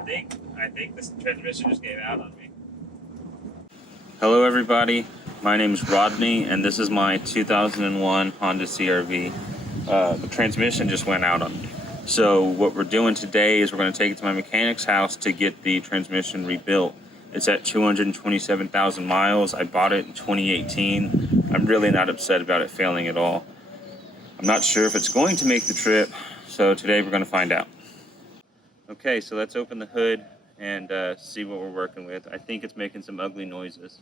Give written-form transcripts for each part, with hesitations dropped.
I think this transmission just gave out on me. Hello everybody, my name is Rodney and this is my 2001 Honda CR-V. The transmission just went out on me. So what we're doing today is we're going to take it to my mechanic's house to get the transmission rebuilt. It's at 227,000 miles. I bought it in 2018. I'm really not upset about it failing at all. I'm not sure if it's going to make the trip, so today we're going to find out. Okay, so let's open the hood and see what we're working with. I think it's making some ugly noises.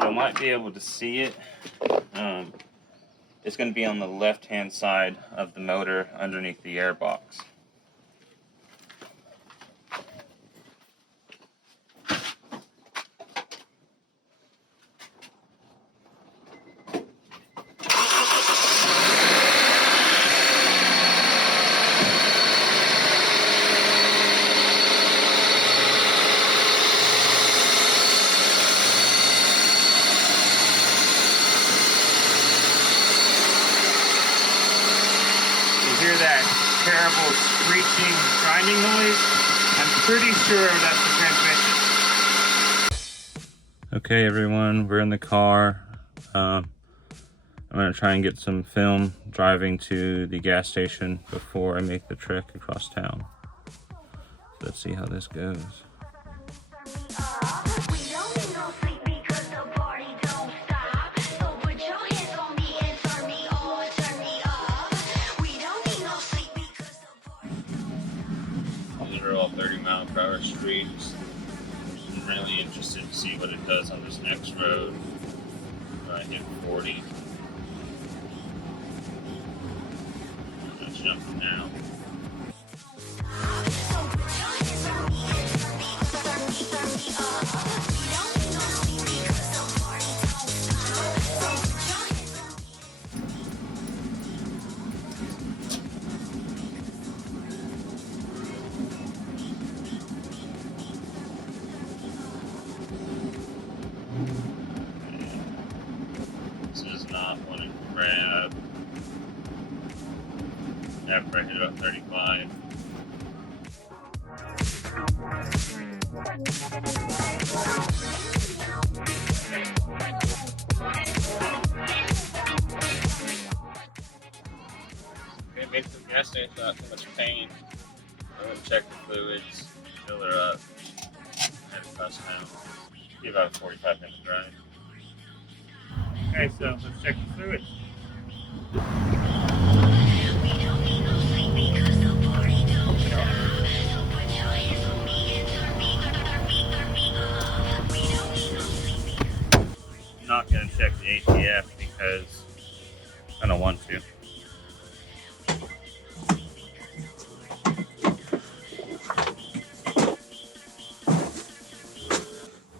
You might be able to see it. It's going to be on the left-hand side of the motor underneath the airbox. Hear that terrible screeching, grinding noise? I'm pretty sure that's the transmission. Okay, everyone, we're in the car. I'm gonna try and get some film driving to the gas station before I make the trek across town. So let's see how this goes. All 30-mile-per-hour streets. I'm really interested to see what it does on this next road where I hit 40. I'm jumping now. Grab after I hit about 35. Okay, made it to the gas station without too much pain. I went to check the fluids, fill her up, head across town. Be about a 45-minute drive. Okay, so let's check the fluids. I'm not going to check the ATF because I don't want to.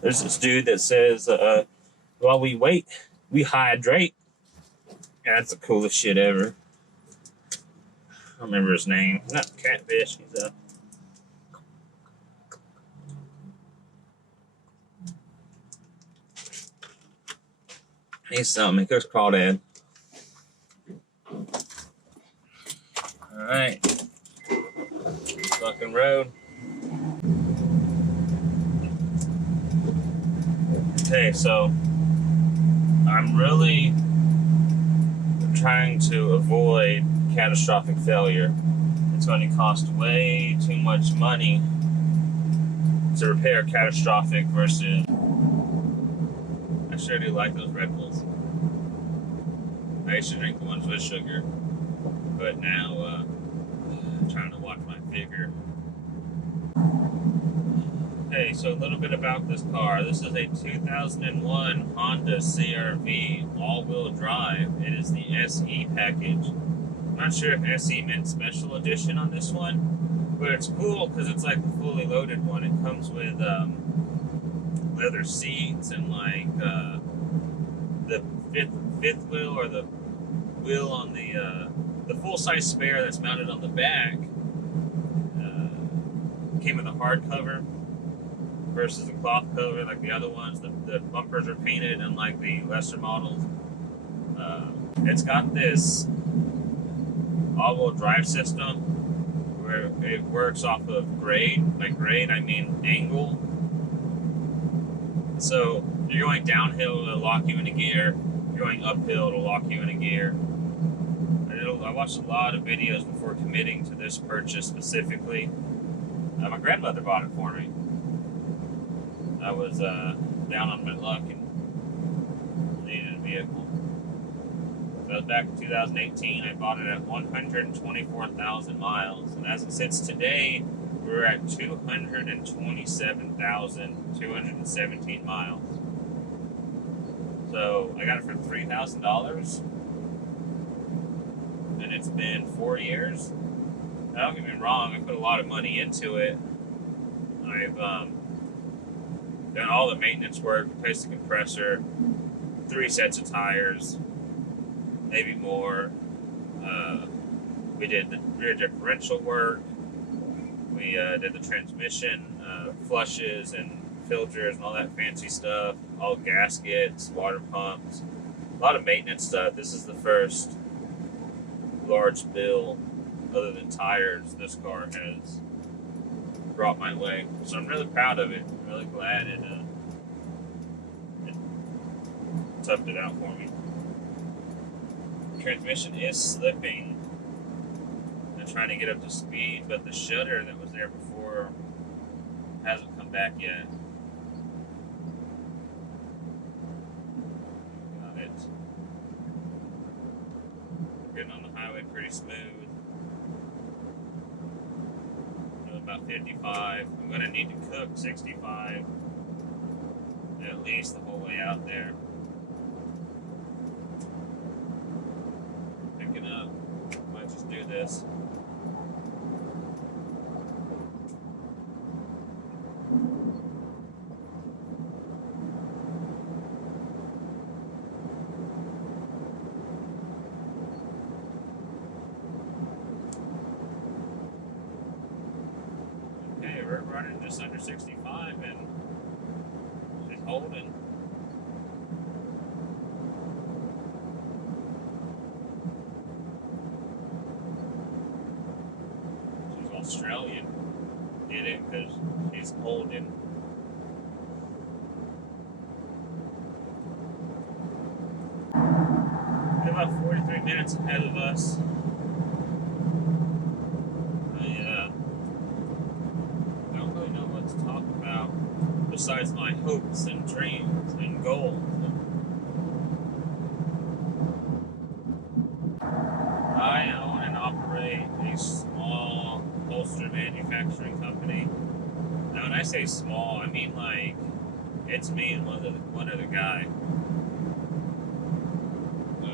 There's this dude that says, while we wait, we hydrate. Yeah, that's the coolest shit ever. I don't remember his name. Not Catfish. He's a... He's something. Here's Crawdad. Alright. Fucking road. Okay, so I'm really trying to avoid catastrophic failure. It's going to cost way too much money to repair catastrophic versus... I sure do like those Red Bulls. I used to drink the ones with sugar, but now I'm trying to watch my figure. Okay, so a little bit about this car. This is a 2001 Honda CR-V all-wheel drive. It is the SE package. I'm not sure if SE meant special edition on this one, but it's cool because it's like the fully loaded one. It comes with leather seats and like the fifth wheel or the wheel on the full-size spare that's mounted on the back came with a hard cover versus a cloth cover like the other ones. The bumpers are painted, unlike the lesser models. It's got this all-wheel drive system where it works off of grade. By grade, I mean angle. So you're going downhill, it'll lock you in a gear. You're going uphill, it'll lock you in a gear. I watched a lot of videos before committing to this purchase specifically. My grandmother bought it for me. I was down on my luck and needed a vehicle. So that was back in 2018. I bought it at 124,000 miles. And as it sits today, we're at 227,217 miles. So I got it for $3,000. And it's been 4 years. Now, don't get me wrong, I put a lot of money into it. I've done all the maintenance work, replaced the compressor, 3 sets of tires, maybe more. We did the rear differential work. We did the transmission, flushes and filters and all that fancy stuff, all gaskets, water pumps, a lot of maintenance stuff. This is the first large bill, other than tires, this car has brought my way. So I'm really proud of it. I'm really glad it toughed it out for me. Transmission is slipping and trying to get up to speed, but the shudder that was there before hasn't come back yet. Got it. Getting on the highway pretty smooth. About 55. I'm going to need to cook 65 at least the whole way out there. Picking up. Might just do this. We're running just under 65 and she's holding. She's Australian. Get it? Because she's holding. We're about 43 minutes ahead of us. Talk about besides my hopes and dreams and goals. I own and operate a small holster manufacturing company. Now, when I say small, I mean like it's me and one other guy.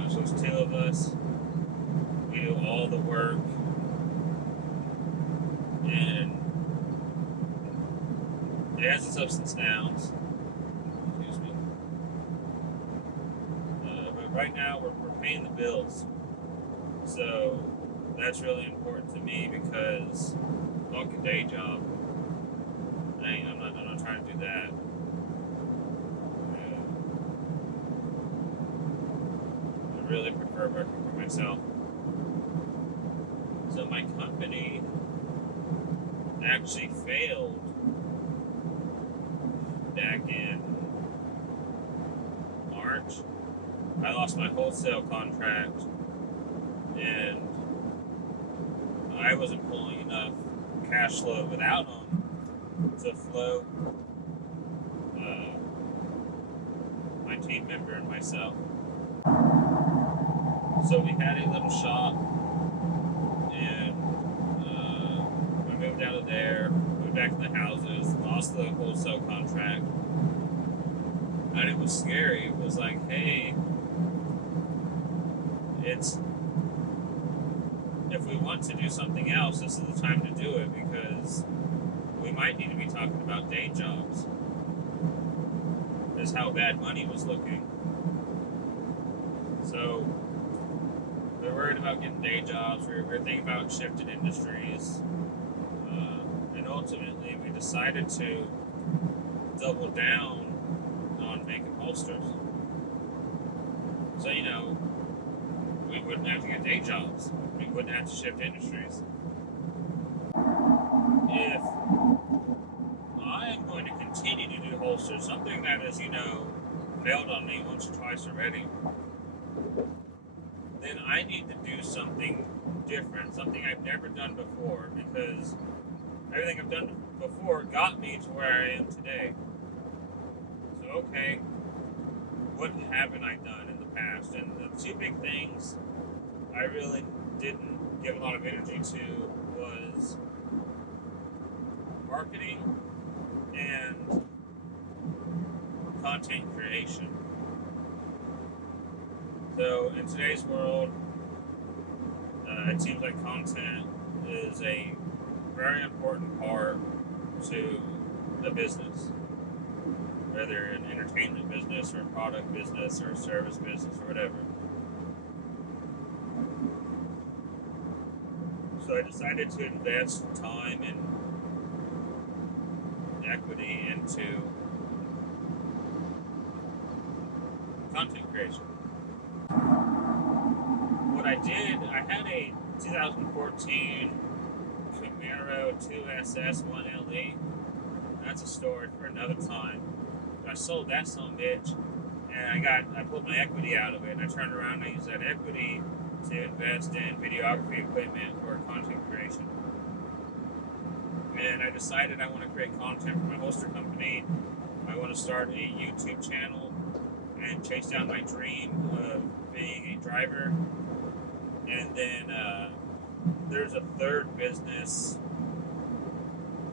So it's 2 of us. We do all the work, and it has its ups and downs. Excuse me. But right now we're paying the bills. So that's really important to me because fuck a day job. I'm not trying to do that. I really prefer working for myself. So my company actually failed back in March. I lost my wholesale contract and I wasn't pulling enough cash flow without them to float my team member and myself. So we had a little shop and we moved out of there, moved back to the houses, lost the wholesale contract, and it was scary. It was like, hey, if we want to do something else, this is the time to do it because we might need to be talking about day jobs. That's how bad money was looking. So we were worried about getting day jobs. We were thinking about shifting industries. And ultimately we decided to double down on making holsters. So, we wouldn't have to get day jobs. We wouldn't have to shift industries. If I am going to continue to do holsters, something that has, failed on me once or twice already, then I need to do something different, something I've never done before, because everything I've done before got me to where I am today. So, okay, what haven't I done in the past? And the two big things I really didn't give a lot of energy to was marketing and content creation. So in today's world, it seems like content is a very important part to a business, whether an entertainment business or a product business or a service business or whatever. So I decided to invest time and equity into content creation. What I did, I had a 2014 Camaro 2SS 1LE. That's a story for another time. I sold that son of a bitch, and I pulled my equity out of it, and I turned around and I used that equity to invest in videography equipment for content creation. And I decided I want to create content for my holster company. I want to start a YouTube channel and chase down my dream of being a driver. And then there's a third business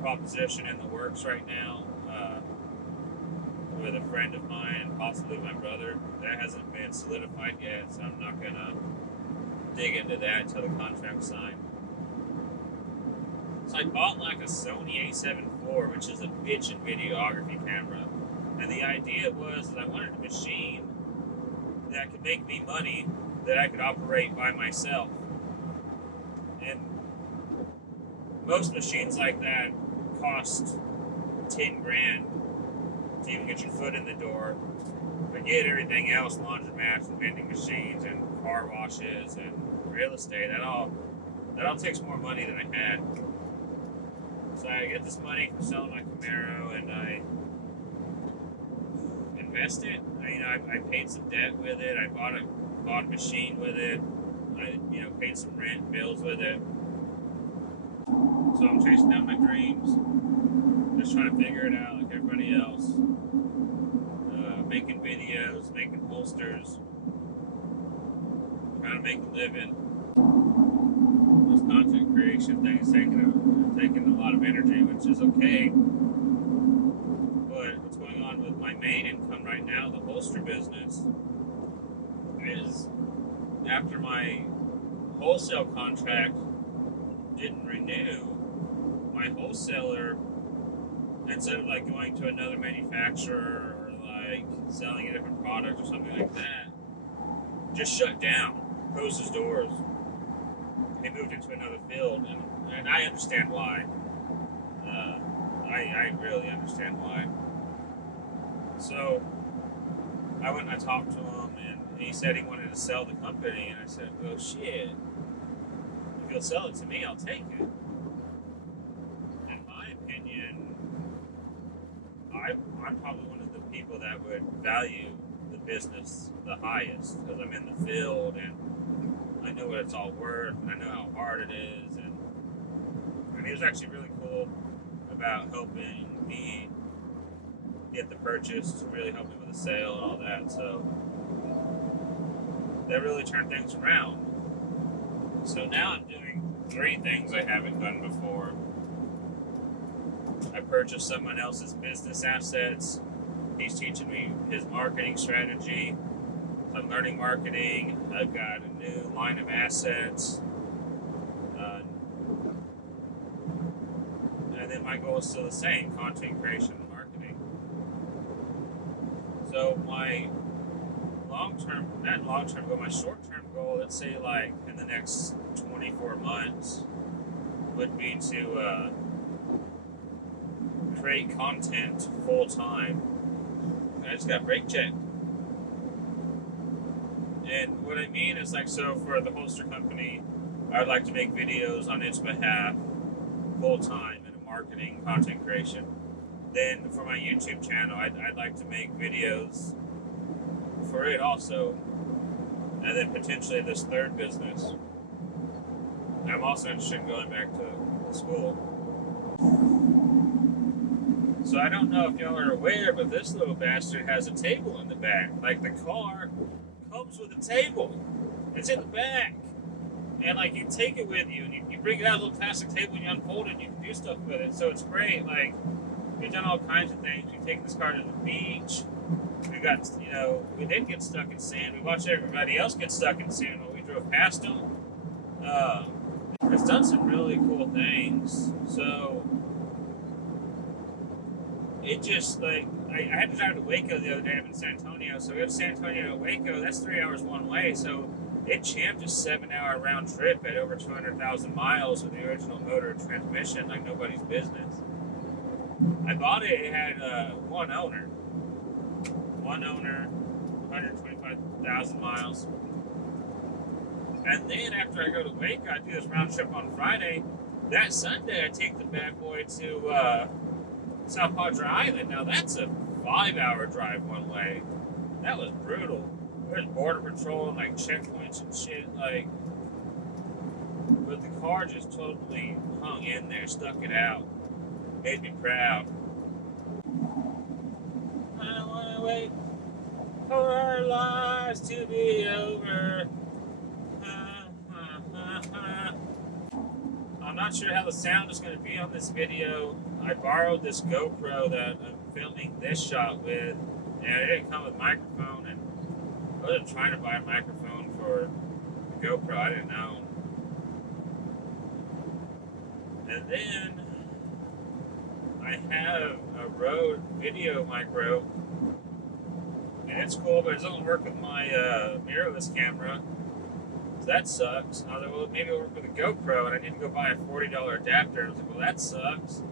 proposition in the works right now with a friend of mine, possibly my brother. That hasn't been solidified yet, so I'm not going to dig into that until the contract's signed. So I bought like a Sony a7 IV, which is a bitchin' videography camera. And the idea was that I wanted a machine that could make me money that I could operate by myself. And most machines like that cost 10 grand to even get your foot in the door. Forget everything else, laundromats and vending machines and car washes and real estate. That all takes more money than I had. So I get this money from selling my Camaro and I invest it. I paid some debt with it. I bought a machine with it. I paid some rent and bills with it. So I'm chasing down my dreams, just trying to figure it out like everybody else. Making videos, making holsters, trying to make a living. This content creation thing is taking a lot of energy, which is okay. But what's going on with my main income right now, the holster business, is after my wholesale contract didn't renew, my wholesaler, instead of like going to another manufacturer or like selling a different product or something like that, just shut down, closed his doors. He moved into another field, and I understand why. I really understand why. So I went and I talked to him, and he said he wanted to sell the company, and I said, well, shit, if you'll sell it to me, I'll take it. In my opinion, I'm probably one of the people that would value the business the highest, because I'm in the field, and I know what it's all worth, and I know how hard it is, and he was actually really cool about helping me get the purchase, really helped me with the sale and all that, so that really turned things around. So now I'm doing 3 things I haven't done before. I purchased someone else's business assets. He's teaching me his marketing strategy. I'm learning marketing. I've got a new line of assets. And then my goal is still the same, content creation and marketing. So my my short-term goal, let's say like in the next 24 months, would be to create content full time. I just got brake checked. And what I mean is, like, so for the holster company, I would like to make videos on its behalf full time in marketing, content creation. Then for my YouTube channel, I'd like to make videos for it also. And then potentially this third business. I'm also interested in going back to school. So I don't know if y'all are aware, but this little bastard has a table in the back. Like, the car comes with a table. It's in the back. And, like, you take it with you, and you bring it out, a little plastic table, and you unfold it, and you can do stuff with it. So it's great. Like, we've done all kinds of things. We've taken this car to the beach. We got, we didn't get stuck in sand. We watched everybody else get stuck in sand when we drove past them. It's done some really cool things. So it just, like, I had to drive to Waco the other day. I'm in San Antonio. So we go to San Antonio to Waco. That's 3 hours one way. So it champed a 7-hour round trip at over 200,000 miles with the original motor and transmission like nobody's business. I bought it. It had one owner. 125,000 miles. And then after I go to Waco, I do this round trip on Friday. That Sunday, I take the bad boy to South Padre Island. Now, that's a 5-hour drive one way. That was brutal. There's border patrol and, like, checkpoints and shit. Like, but the car just totally hung in there, stuck it out. Made me proud. I don't want to wait for our lives to be over. I'm not sure how the sound is going to be on this video. I borrowed this GoPro that I'm filming this shot with, and it didn't come with a microphone, and I wasn't trying to buy a microphone for the GoPro. I didn't know. And then I have a Rode Video Micro, and it's cool, but it doesn't work with my mirrorless camera. So that sucks. I was like, well, maybe it'll work with a GoPro, and I need to go buy a $40 adapter. I was like, well, that sucks.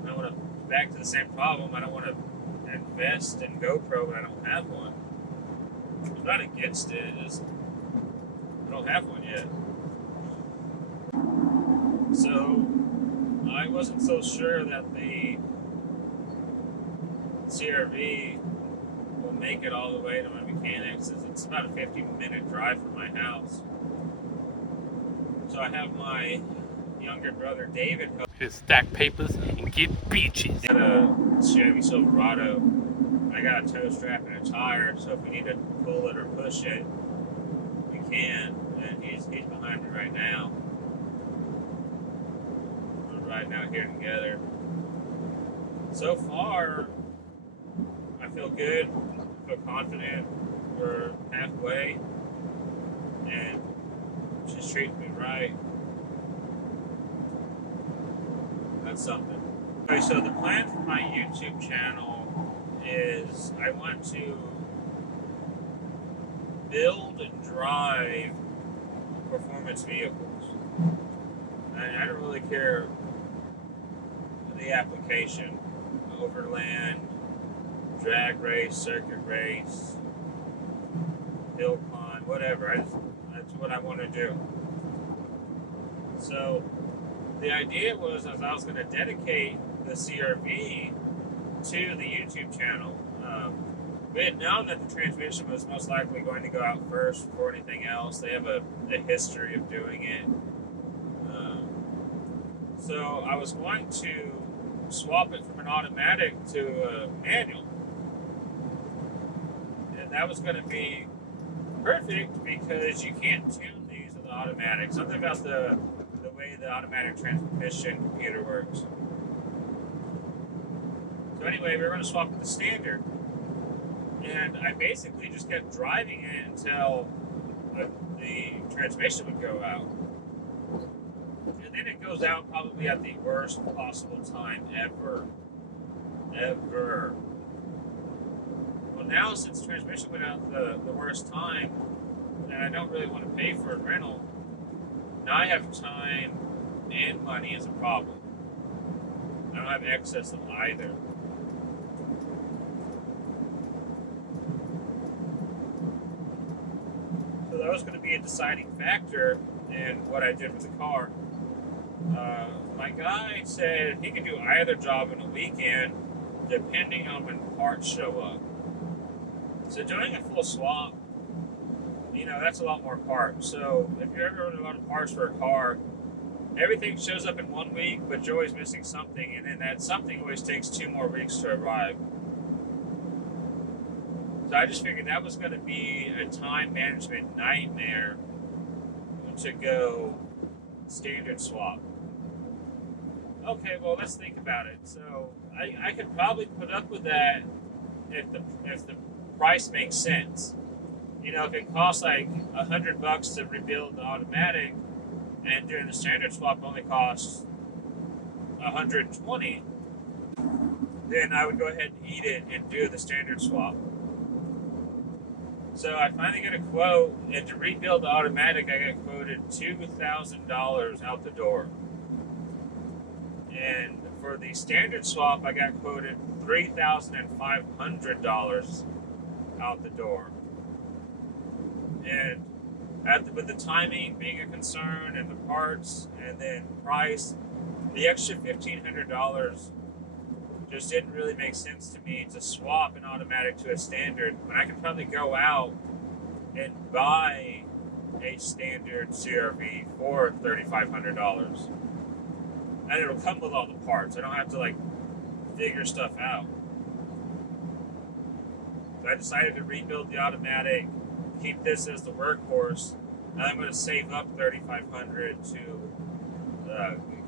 And I want to, back to the same problem, I don't want to invest in GoPro, but I don't have one. I'm not against it, just I don't have one yet. So I wasn't so sure that the CRV will make it all the way to my mechanics. It's about a 15-minute drive from my house. So I have my younger brother David help. Just stack papers and get bitches. I got a Chevy Silverado. I got a tow strap and a tire, so if we need to pull it or push it, we can. And he's behind me right now. We're riding out here together. So far, I feel good. I feel confident. We're halfway, and she's treating me right. That's something. Okay, so the plan for my YouTube channel is I want to build and drive performance vehicles. I don't really care the application. Overland, drag race, circuit race, hill climb, whatever. That's what I want to do. So the idea was I was going to dedicate the CRV to the YouTube channel. We had known that the transmission was most likely going to go out first before anything else. They have a history of doing it. So I was going to swap it from an automatic to a manual. And that was going to be perfect because you can't tune these with the automatic. Something about the way the automatic transmission computer works. So anyway, we were going to swap it to standard. And I basically just kept driving it until the transmission would go out. And then it goes out probably at the worst possible time ever. Ever. Well, now since the transmission went out the worst time, and I don't really want to pay for a rental, now I have time and money as a problem. I don't have excess of either. So that was going to be a deciding factor in what I did with the car. My guy said he could do either job in a weekend depending on when parts show up. So doing a full swap, that's a lot more parts. So if you're ever running a lot of parts for a car, everything shows up in 1 week, but you're always missing something, and then that something always takes 2 more weeks to arrive. So I just figured that was going to be a time management nightmare to go standard swap. Okay, well, let's think about it. So I could probably put up with that if the price makes sense. If it costs like $100 to rebuild the automatic, and doing the standard swap only costs $120, then I would go ahead and eat it and do the standard swap. So I finally get a quote, and to rebuild the automatic, I got quoted $2,000 out the door. And for the standard swap, I got quoted $3,500 out the door. And with the timing being a concern, and the parts, and then price, the extra $1,500 just didn't really make sense to me to swap an automatic to a standard when I could probably go out and buy a standard CRV for $3,500. And it'll come with all the parts. I don't have to figure stuff out. So I decided to rebuild the automatic, keep this as the workhorse, and I'm going to save up $3,500 to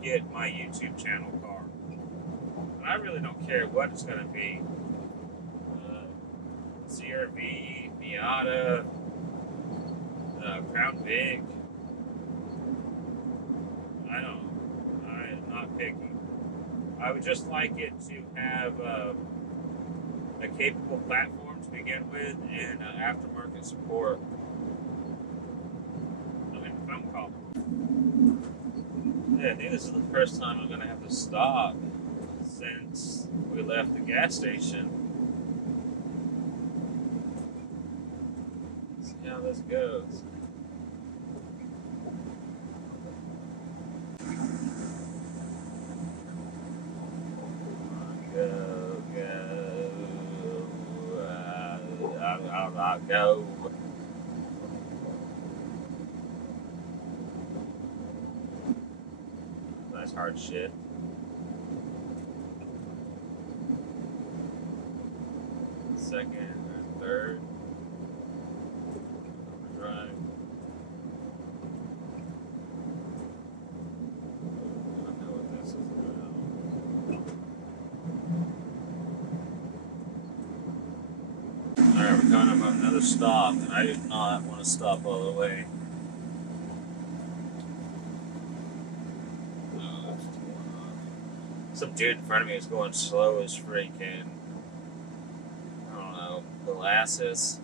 get my YouTube channel car. And I really don't care what it's going to be. CRV, Miata, Crown Vic. I'm not picky. I would just like it to have a capable platform to begin with, and aftermarket support. I'm in a phone call. Yeah, I think this is the first time I'm going to have to stop since we left the gas station. Let's see how this goes. Go. Nice hard shit. Second or third. Overdrive. I don't know what this is about. Alright, we're coming up on another stop, and I do not want to stop all the way. Some dude in front of me is going slow as freaking, I don't know, molasses.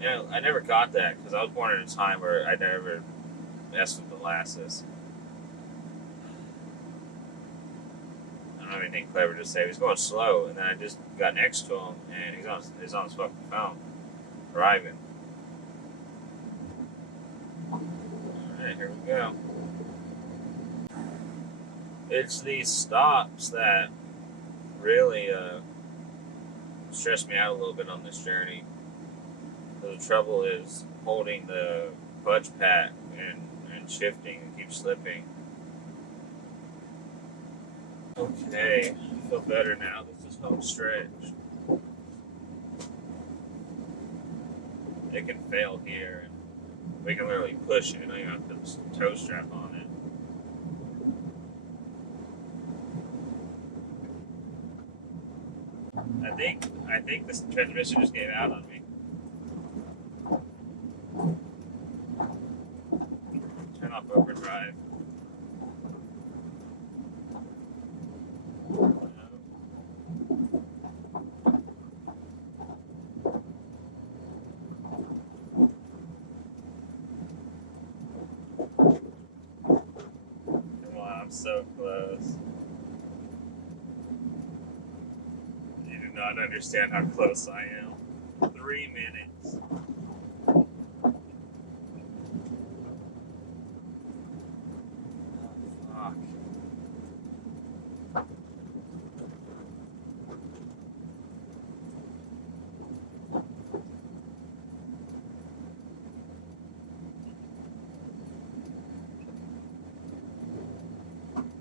I never got that because I was born in a time where I never messed with molasses. I don't have anything clever to say. He was going slow, and then I just got next to him, and he's on his fucking phone, driving. Alright, here we go. It's these stops that really stress me out a little bit on this journey. The trouble is holding the clutch pack and shifting and keep slipping. Okay, I feel better now. This is home stretch. It can fail here, and we can literally push it. I don't even have to put a toe strap on it. I think this transmission just gave out on me. Turn off overdrive. Come on, I'm so close. not understand how close I am. 3 minutes. Fuck.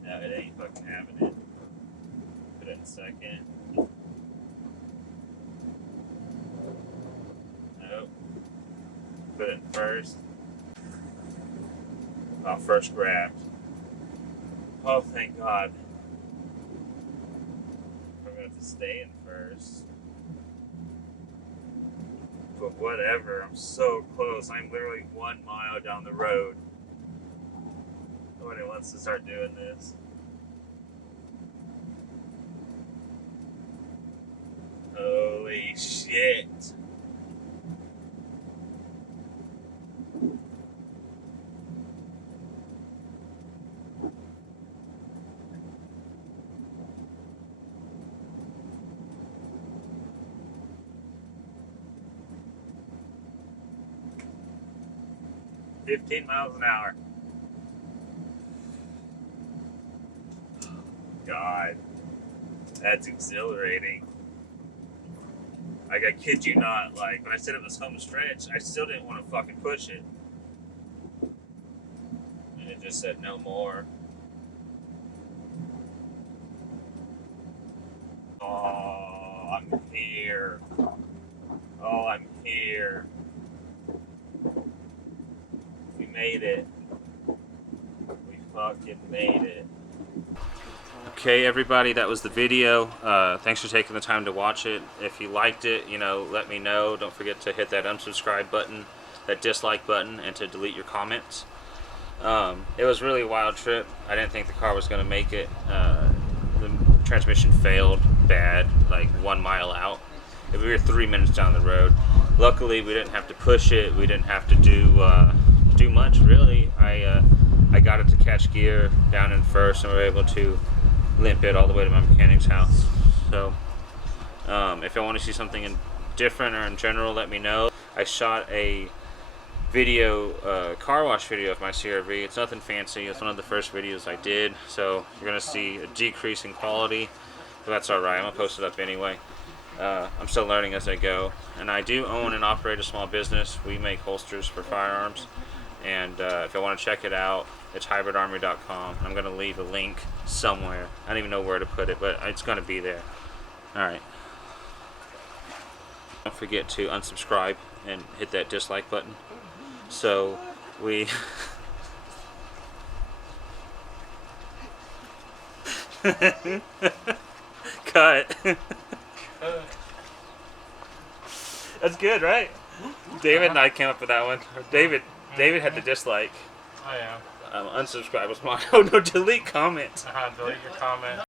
No, it ain't fucking having it. Put it in second. Nope. Put it in first. Oh, first grabbed. Oh, thank God. I'm gonna have to stay in first. But whatever, I'm so close. I'm literally 1 mile down the road. Nobody wants to start doing this. Holy shit. $15 miles an hour. God, that's exhilarating. Like, I kid you not, like, when I said it was home stretch, I still didn't want to fucking push it. And it just said no more. Oh, I'm here. Oh, I'm here. We made it. We fucking made it. Okay, everybody, that was the video. Thanks for taking the time to watch it. If you liked it, you know, let me know. Don't forget to hit that unsubscribe button, that dislike button, and to delete your comments. It was really a wild trip. I didn't think the car was going to make it. The transmission failed bad, like 1 mile out. We were 3 minutes down the road. Luckily, we didn't have to push it. We didn't have to do much, really. I got it to catch gear down in first, and we were able to limp it all the way to my mechanic's house. So if I want to see something different or in general, let me know. I shot a video, car wash video of my CRV. It's nothing fancy. It's one of the first videos I did, so you're gonna see a decrease in quality, but that's alright. I'm gonna post it up anyway. I'm still learning as I go, and I do own and operate a small business. We make holsters for firearms, and if I want to check it out, it's hybridarmory.com. I'm going to leave a link somewhere. I don't even know where to put it, but it's going to be there. Alright. Don't forget to unsubscribe and hit that dislike button. So, we... Cut. That's good, right? David and I came up with that one. David had the dislike. Oh yeah. Unsubscribe was mine. Oh no, delete comment. Delete your comment.